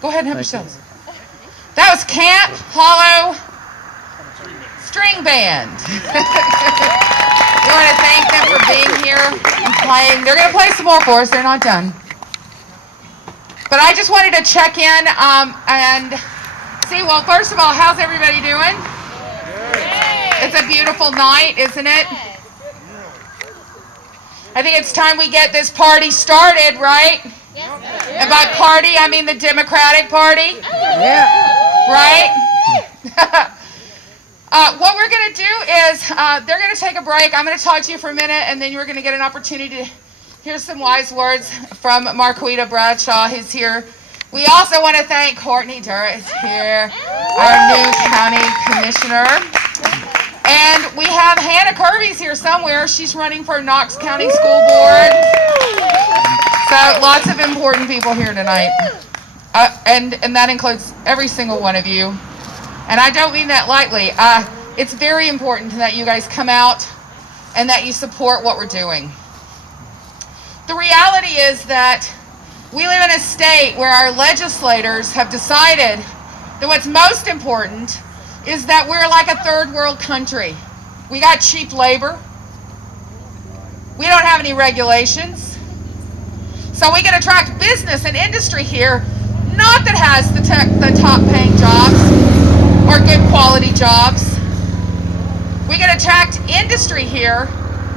Go ahead and help yourselves. That was Camp Hollow String Band. We want to thank them for being here and playing. They're going to play some more for us. They're not done. But I just wanted to check in and see, well, first of all, how's everybody doing? It's a beautiful night, isn't it? I think it's time we get this party started, right? And by party, I mean the Democratic Party. Right? What we're going to do is they're going to take a break. I'm going to talk to you for a minute, and then you're going to get an opportunity to hear some wise words from Marquita Bradshaw, who's here. We also want to thank Courtney Durrett here, our new county commissioner. And we have Hannah Kirby's here somewhere. She's running for Knox County School Board. So lots of important people here tonight. And that includes every single one of you. And I don't mean that lightly. It's very important that you guys come out and that you support what we're doing. The reality is that we live in a state where our legislators have decided that what's most important is that we're like a third world country. We got cheap labor. We don't have any regulations. So we can attract business and industry here, not that has the top paying jobs or good quality jobs. We can attract industry here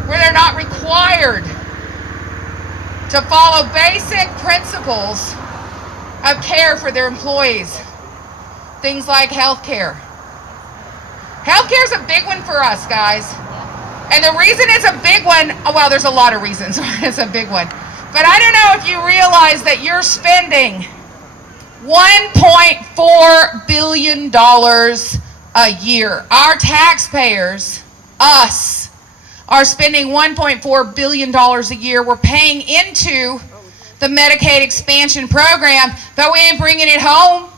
where they're not required to follow basic principles of care for their employees. Things like health care. Healthcare is a big one for us, guys. And the reason it's a big one, well, there's a lot of reasons why it's a big one. But I don't know if you realize that you're spending $1.4 billion a year. Our taxpayers, us, are spending $1.4 billion a year. We're paying into the Medicaid expansion program, but we ain't bringing it home.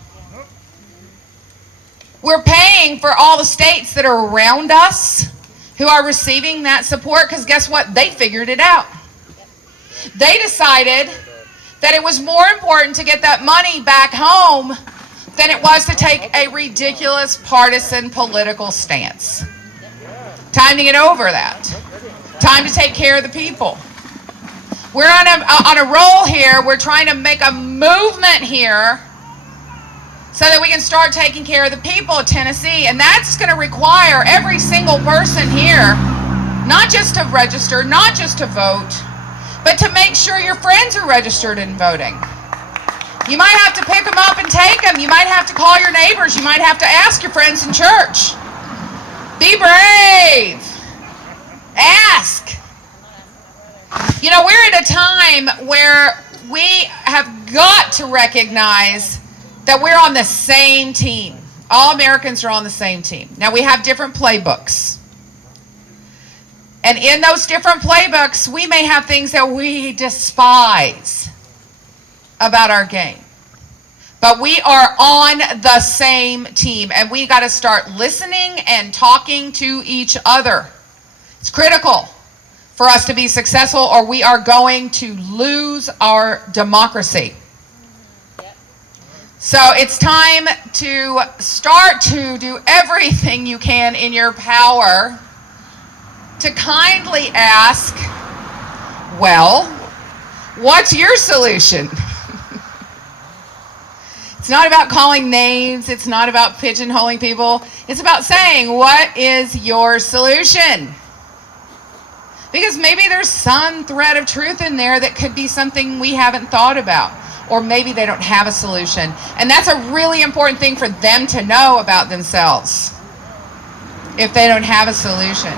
We're paying for all the states that are around us who are receiving that support, because guess what? They figured it out. They decided that it was more important to get that money back home than it was to take a ridiculous partisan political stance. Time to get over that. Time to take care of the people. We're on a roll here. We're trying to make a movement here so that we can start taking care of the people of Tennessee. And that's going to require every single person here, not just to register, not just to vote, but to make sure your friends are registered and voting. You might have to pick them up and take them. You might have to call your neighbors. You might have to ask your friends in church. Be brave. Ask. You know, we're at a time where we have got to recognize that we're on the same team. All Americans are on the same team. Now, we have different playbooks. And in those different playbooks, we may have things that we despise about our game. But we are on the same team, and we got to start listening and talking to each other. It's critical for us to be successful, or we are going to lose our democracy. So it's time to start to do everything you can in your power to kindly ask, well, what's your solution? It's not about calling names. It's not about pigeonholing people. It's about saying, what is your solution? Because maybe there's some thread of truth in there that could be something we haven't thought about. Or maybe they don't have a solution. And that's a really important thing for them to know about themselves if they don't have a solution.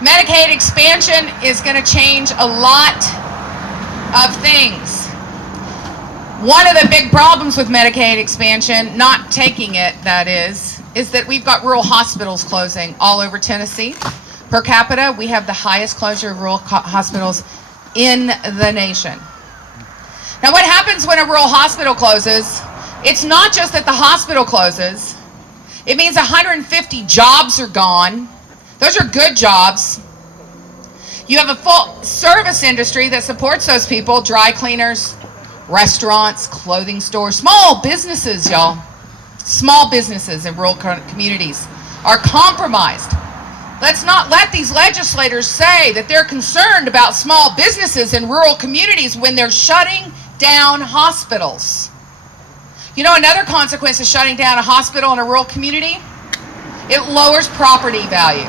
Medicaid expansion is going to change a lot of things. One of the big problems with Medicaid expansion, not taking it, that is that we've got rural hospitals closing all over Tennessee. Per capita, we have the highest closure of rural hospitals in the nation. Now, what happens when a rural hospital closes? It's not just that the hospital closes. It means 150 jobs are gone. Those are good jobs. You have a full service industry that supports those people, dry cleaners, restaurants, clothing stores, small businesses, y'all. Small businesses in rural communities are compromised. Let's not let these legislators say that they're concerned about small businesses in rural communities when they're shutting down hospitals. You know another consequence of shutting down a hospital in a rural community? It lowers property value.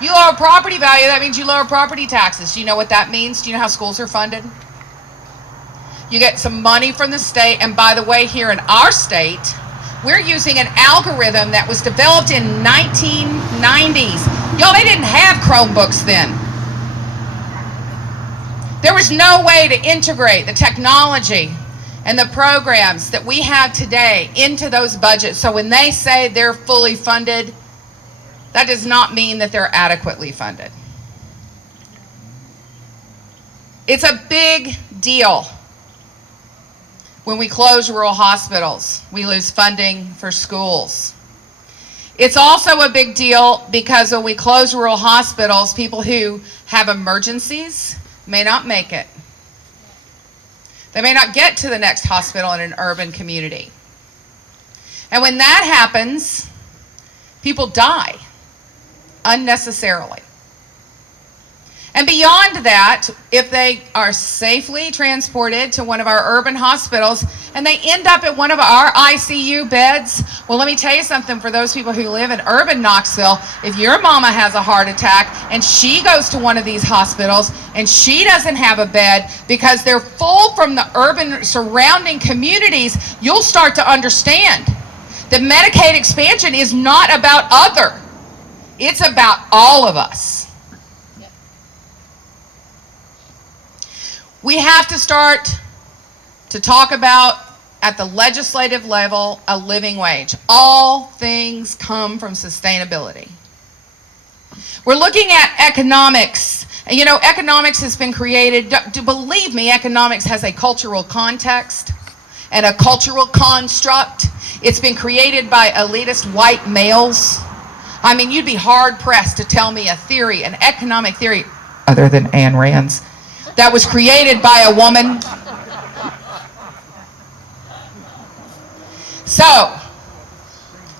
You lower property value, that means you lower property taxes. Do you know what that means? Do you know how schools are funded? You get some money from the state, and by the way, here in our state, we're using an algorithm that was developed in 1990s. Y'all, they didn't have Chromebooks then. There was no way to integrate the technology and the programs that we have today into those budgets. So when they say they're fully funded, that does not mean that they're adequately funded. It's a big deal. When we close rural hospitals, we lose funding for schools. It's also a big deal because when we close rural hospitals, people who have emergencies may not make it. They may not get to the next hospital in an urban community. And when that happens, people die unnecessarily. And beyond that, if they are safely transported to one of our urban hospitals and they end up at one of our ICU beds, well, let me tell you something for those people who live in urban Knoxville. If your mama has a heart attack and she goes to one of these hospitals and she doesn't have a bed because they're full from the urban surrounding communities, you'll start to understand that Medicaid expansion is not about other. It's about all of us. We have to start to talk about, at the legislative level, a living wage. All things come from sustainability. We're looking at economics. And you know, economics has been created, believe me, economics has a cultural context and a cultural construct. It's been created by elitist white males. I mean, you'd be hard-pressed to tell me a theory, an economic theory, other than Ayn Rand's, that was created by a woman. So,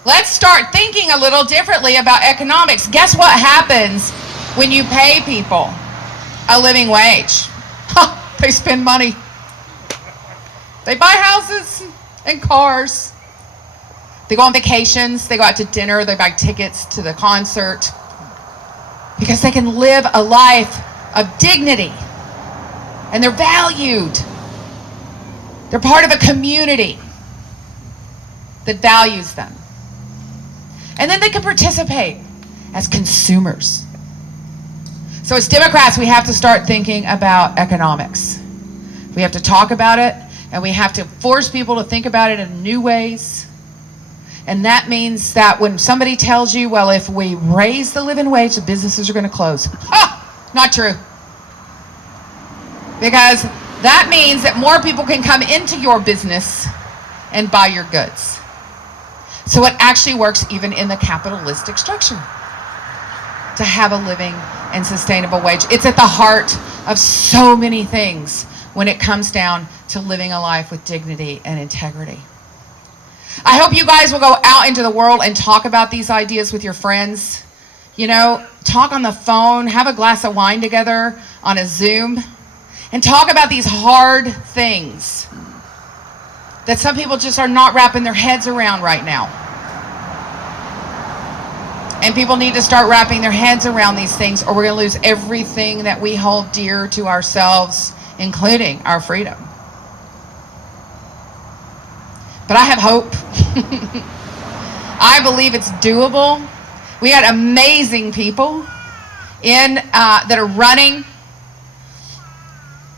let's start thinking a little differently about economics. Guess what happens when you pay people a living wage? They spend money. They buy houses and cars. They go on vacations. They go out to dinner. They buy tickets to the concert. Because they can live a life of dignity. And they're valued. They're part of a community that values them. And then they can participate as consumers. So as Democrats, we have to start thinking about economics. We have to talk about it, and we have to force people to think about it in new ways. And that means that when somebody tells you, well, if we raise the living wage, the businesses are going to close. Not true. Because that means that more people can come into your business and buy your goods. So it actually works even in the capitalistic structure to have a living and sustainable wage. It's at the heart of so many things when it comes down to living a life with dignity and integrity. I hope you guys will go out into the world and talk about these ideas with your friends. You know, talk on the phone, have a glass of wine together on a Zoom, and talk about these hard things that some people just are not wrapping their heads around right now. And people need to start wrapping their heads around these things, or we're going to lose everything that we hold dear to ourselves, including our freedom. But I have hope. I believe it's doable. We got amazing people that are running.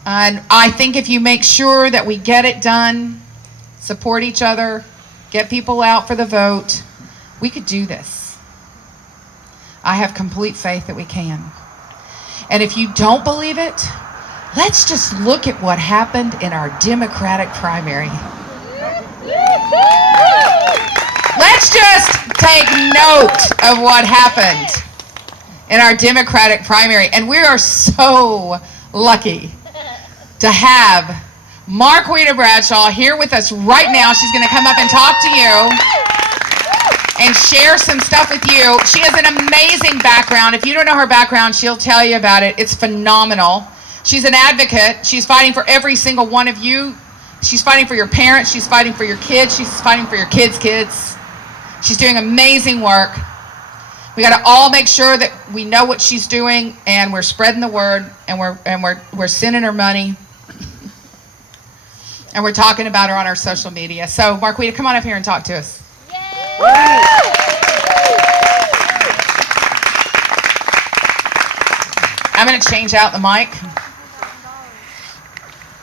And I think if you make sure that we get it done, support each other, get people out for the vote, we could do this. I have complete faith that we can. And if you don't believe it, let's just look at what happened in our Democratic primary. Let's just take note of what happened in our Democratic primary. And we are so lucky to have Marquita Bradshaw here with us right now. She's going to come up and talk to you and share some stuff with you. She has an amazing background. If you don't know her background, she'll tell you about it. It's phenomenal. She's an advocate. She's fighting for every single one of you. She's fighting for your parents. She's fighting for your kids. She's fighting for your kids' kids. She's doing amazing work. We got to all make sure that we know what she's doing, and we're spreading the word, and we're sending her money, and we're talking about her on our social media. So, Marquita, come on up here and talk to us. I'm going to change out the mic